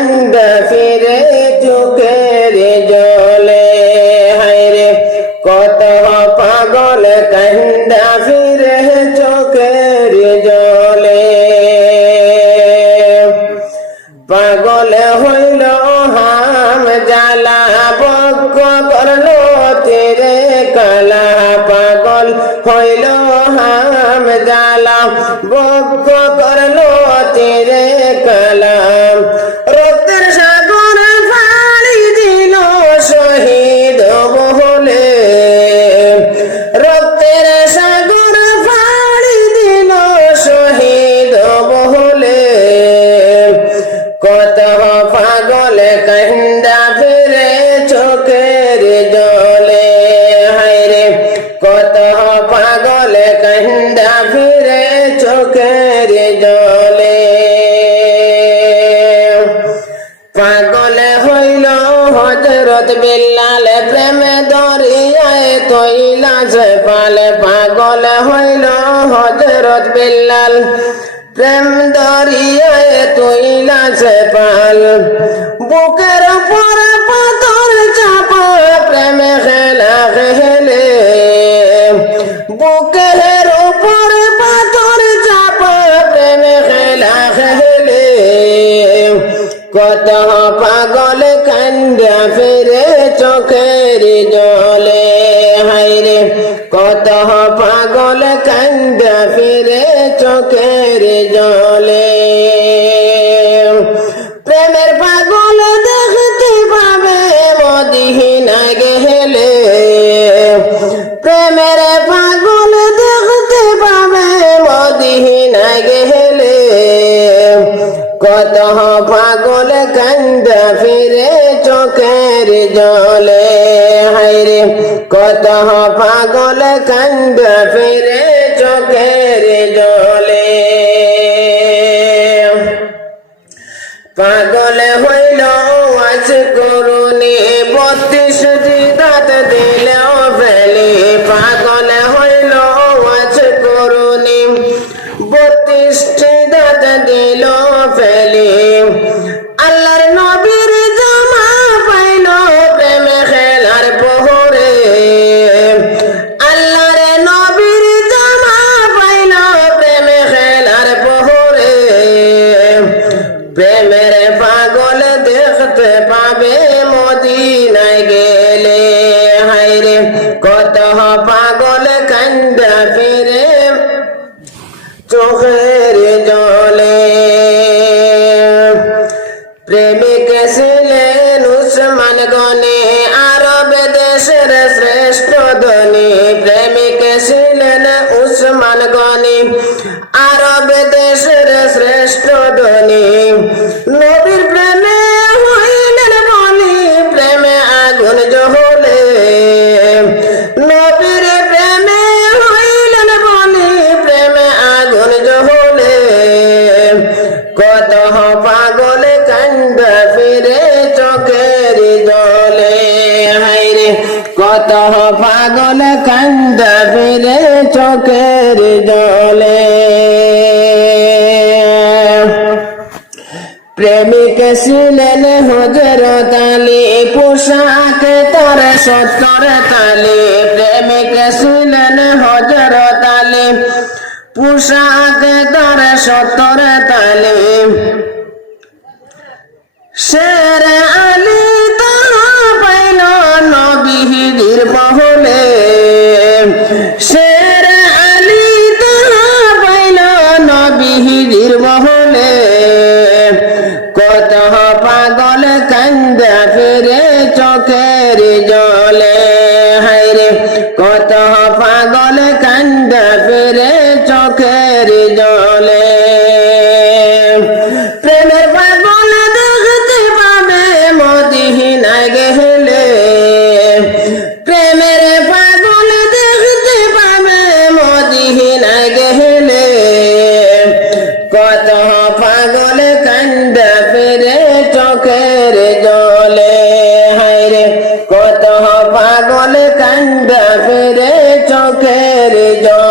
কান্দা ফিরে চোখের জলে হায়রে কত পাগল কান্দা ফিরে চোখের জলে পাগল হইল হাম জ্বালা বক্ষ করলো তেরে কালা পাগল হইল হাম জ্বালা বক্ষ করলো তেরে কালা রক্তের সাগর পাড়ি দিল শহীদ বহলে রক্তের সাগর পাড়ি দিল শহীদ বহলে কত পাগল কান্দা ফিরে চোখের জলে হায়রে কত পাগল কান্দা ফিরে চোখের জলে পাগল হইল হযরত বিল্লাল প্রেমে দরিয়ায় তৈলা পাল পাগল হইল হযরত বিল্লাল প্রেম দরিয়ায় তৈলা পাল বুকের উপর পাথর চাপা প্রেমে খেলা খেলে বুকের উপর পাথর চাপা প্রেমে খেলা খেলে কত পাগল কান্দা ফিরে চোখের জলে হায়রে কত পাগল কান্দা ফিরে চোখের জলে প্রেমের পাগল দেখতে পাবে মদিনা গেলে প্রেমের পাগল দেখতে পাবে মদিনা গেলে কত পাগল কান্দা ফিরে চোখের জলে হায়রে কত পাগল কান্দা ফিরে চোখের জলে পাগল হইল আজ করুণী 32 দাঁত দিলেও ফেলে পাগল হইল আজ করুণী 32 দাঁত দিল ফেলে আল্লাহর নবীর জামা পাইল প্রেমে খেলার পহরে আল্লাহর নবীর জামা পাইল প্রেমে খেলার পহরে প্রেমের পাগল দেখতে পাবে মদিনায় গেলে হায়রে কত পাগল কান্দা ফিরে চোখের জলে প্রেমিক ছিলেন উসমান গনি আরব দেশের শ্রেষ্ঠ ধনী প্রেমিক ছিলেন উসমান গনি আরব দেশের শ্রেষ্ঠ ধনী নবীর প্রেমে হইলেন বলি প্রেমে আগুন জ্বলে নবীর প্রেমে হইলেন বলি প্রেমে আগুন জ্বলে কত পাগল কান্দা ফিরে চোখের জলে হায়রে কত পাগল কান্দা ফিরে চোখের জলে প্রেমিক ছিলেন হযরত আলী পোশাক তার 70 তালি প্রেমিক ছিলেন হযরত আলী পোশাক তার 70 তালি শের আলী তাহা পাইল নবীর মহলে শের আলী তাহা পাইল নবীর মহলে কত পাগল কান্দা ফিরে চোখের জলে হায়রে কত পাগল কান্দা ফিরে চোখের জলে প্রেমের পাগল দেখতে পাবে মদিনা গেলে প্রেমের পাগল দেখতে পাবে মদিনা গেলে কত পাগল কান্দা ফিরে চোখের জলে হায়রে কত পাগল কান্দা ফিরে চোখের জলে